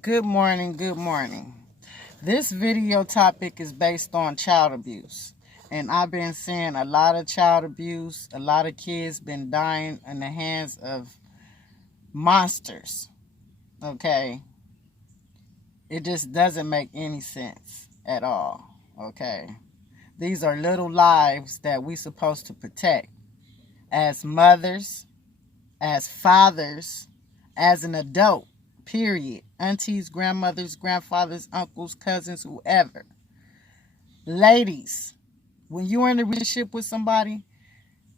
Good morning, good morning. This video topic is based on child abuse. And I've been seeing a lot of child abuse. A lot of kids been dying in the hands of monsters. Okay? It just doesn't make any sense at all. Okay? These are little lives that we supposed to protect as mothers, as fathers, as an adult. Period. Aunties, grandmothers, grandfathers, uncles, cousins, whoever. Ladies, when you're in a relationship with somebody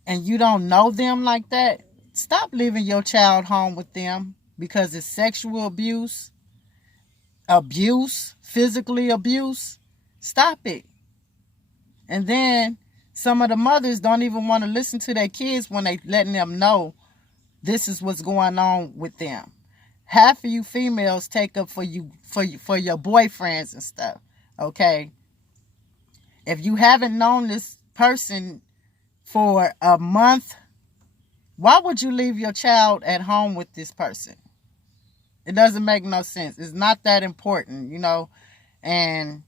and you don't know them like that, stop leaving your child home with them because it's sexual abuse, physically abuse. Stop it. And then some of the mothers don't even want to listen to their kids when they letting them know this is what's going on with them. Half of you females take up for your boyfriends and stuff. Okay? If you haven't known this person for a month, why would you leave your child at home with this person? It doesn't make no sense. It's not that important, And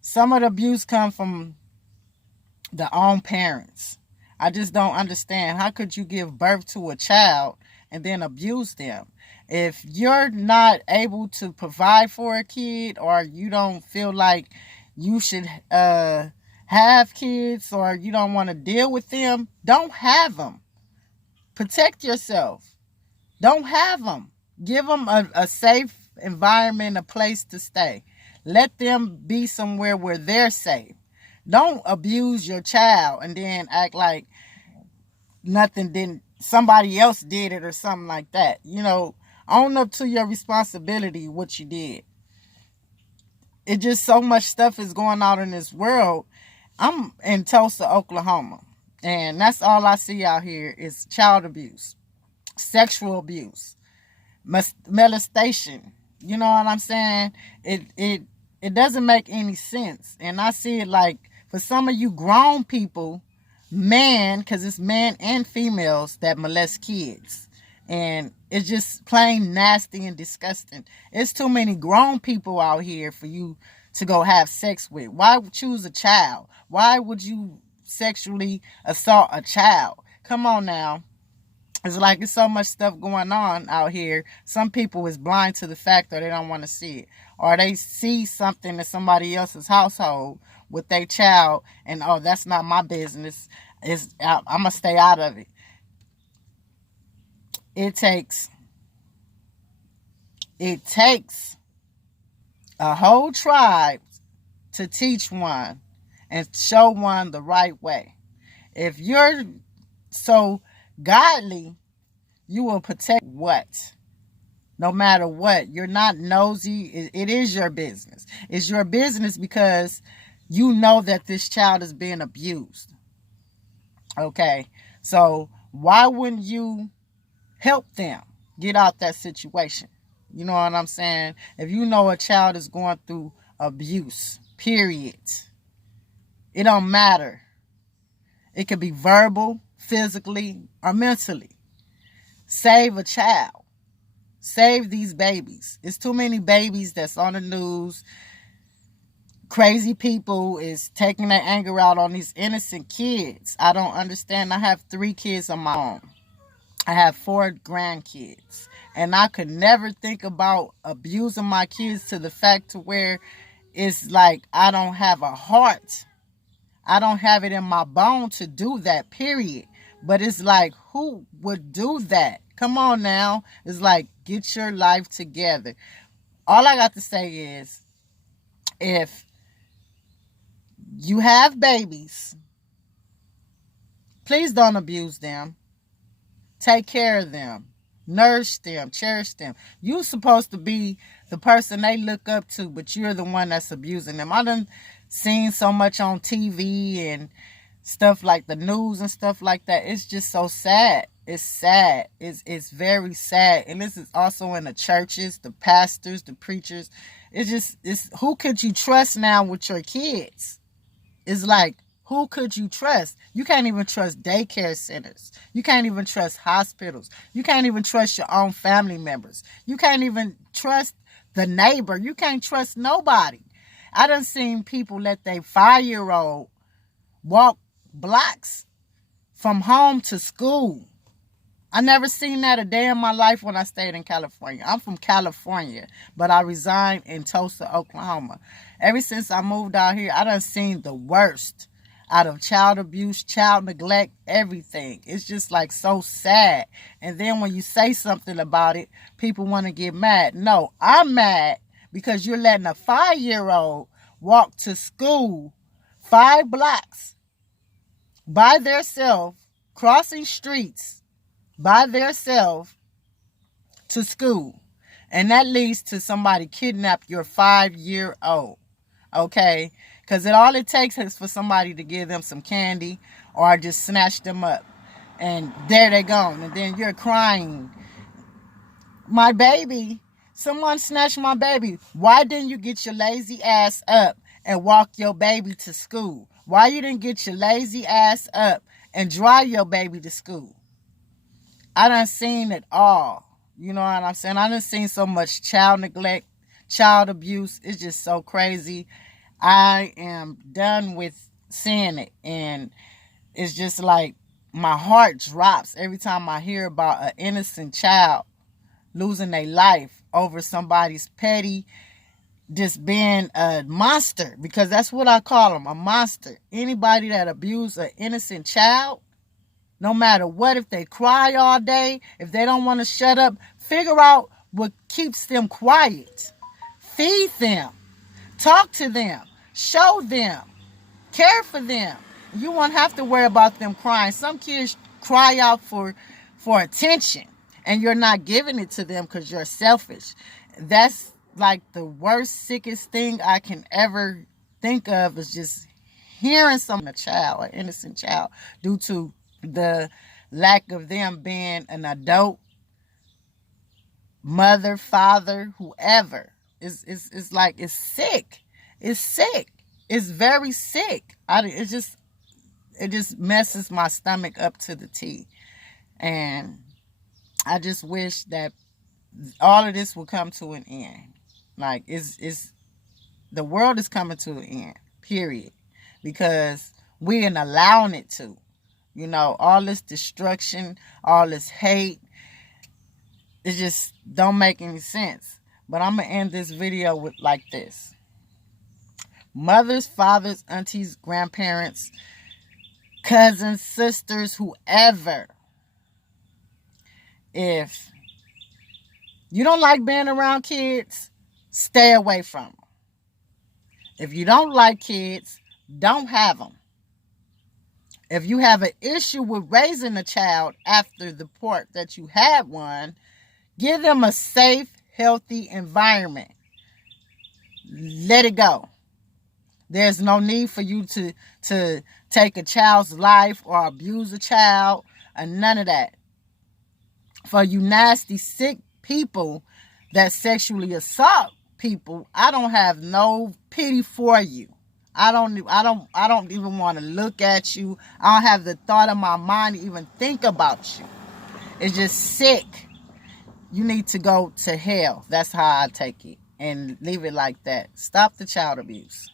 some of the abuse comes from the own parents. I just don't understand. How could you give birth to a child and then abuse them? If you're not able to provide for a kid, or you don't feel like you should have kids, or you don't want to deal with them, don't have them. Protect yourself. Don't have them. Give them a safe environment, a place to stay. Let them be somewhere where they're safe. Don't abuse your child and then act like somebody else did it or something like that. Own up to your responsibility, what you did. It just so much stuff is going on in this world. I'm in Tulsa, Oklahoma, and that's all I see out here is child abuse, sexual abuse, molestation. You know what I'm saying? It doesn't make any sense. And I see it like for some of you grown people, because it's men and females that molest kids. And it's just plain nasty and disgusting. It's too many grown people out here for you to go have sex with. Why choose a child? Why would you sexually assault a child? Come on now. It's like it's so much stuff going on out here. Some people is blind to the fact, or they don't want to see it. Or they see something in somebody else's household with their child and, oh, that's not my business. I'm going to stay out of it. It takes a whole tribe to teach one and show one the right way. If you're so godly, you will protect what? No matter what. You're not nosy. It is your business. It's your business because you know that this child is being abused. Okay? So why wouldn't you help them get out that situation? You know what I'm saying? If you know a child is going through abuse, period, it don't matter. It could be verbal, physically, or mentally. Save a child. Save these babies. It's too many babies that's on the news. Crazy people is taking their anger out on these innocent kids. I don't understand. I have 3 kids of my own. I have 4 grandkids. And I could never think about abusing my kids to the fact to where it's like I don't have a heart. I don't have it in my bone to do that, period. But it's like, who would do that? Come on now. It's like, get your life together. All I got to say is, if you have babies, please don't abuse them. Take care of them. Nourish them. Cherish them. You're supposed to be the person they look up to, but you're the one that's abusing them. I done seen so much on TV and stuff like the news and stuff like that. It's just so sad. It's sad. It's very sad. And this is also in the churches, the pastors, the preachers. It's who could you trust now with your kids? It's like, who could you trust? You can't even trust daycare centers. You can't even trust hospitals. You can't even trust your own family members. You can't even trust the neighbor. You can't trust nobody. I done seen people let their 5-year-old walk blocks from home to school. I never seen that a day in my life when I stayed in California. I'm from California, but I resigned in Tulsa, Oklahoma. Ever since I moved out here, I done seen the worst out of child abuse, child neglect, everything. It's just like so sad. And then when you say something about it, people want to get mad. No, I'm mad because you're letting a 5-year-old walk to school 5 blocks by themselves, crossing streets by themselves to school. And that leads to somebody kidnap your 5-year-old. Okay? Because all it takes is for somebody to give them some candy or just snatch them up. And there they gone. And then you're crying. My baby. Someone snatched my baby. Why didn't you get your lazy ass up and walk your baby to school? Why you didn't get your lazy ass up and drive your baby to school? I done seen it all. You know what I'm saying? I done seen so much child neglect, child abuse. It's just so crazy. I am done with seeing it. And it's just like my heart drops every time I hear about an innocent child losing their life over somebody's petty, just being a monster. Because that's what I call them, a monster. Anybody that abused an innocent child, no matter what, if they cry all day, if they don't want to shut up, figure out what keeps them quiet. Feed them. Talk to them. Show them. Care for them. You won't have to worry about them crying. Some kids cry out for attention, and you're not giving it to them because you're selfish. That's like the worst, sickest thing I can ever think of, is just hearing a child, an innocent child, due to the lack of them being an adult, mother, father, whoever. It's like, it's sick. It's sick. It's very sick. It just messes my stomach up to the T. And I just wish that all of this will come to an end. Like, the world is coming to an end, period. Because we ain't allowing it to. You know, all this destruction, all this hate, it just don't make any sense. But I'm going to end this video with like this. Mothers, fathers, aunties, grandparents, cousins, sisters, whoever. If you don't like being around kids, stay away from them. If you don't like kids, don't have them. If you have an issue with raising a child after the point that you had one, give them a safe, healthy environment. Let it go. There's no need for you to take a child's life or abuse a child or none of that. For you nasty, sick people that sexually assault people, I don't have no pity for you. I don't even want to look at you. I don't have the thought in my mind to even think about you. It's just sick. You need to go to hell. That's how I take it. And leave it like that. Stop the child abuse.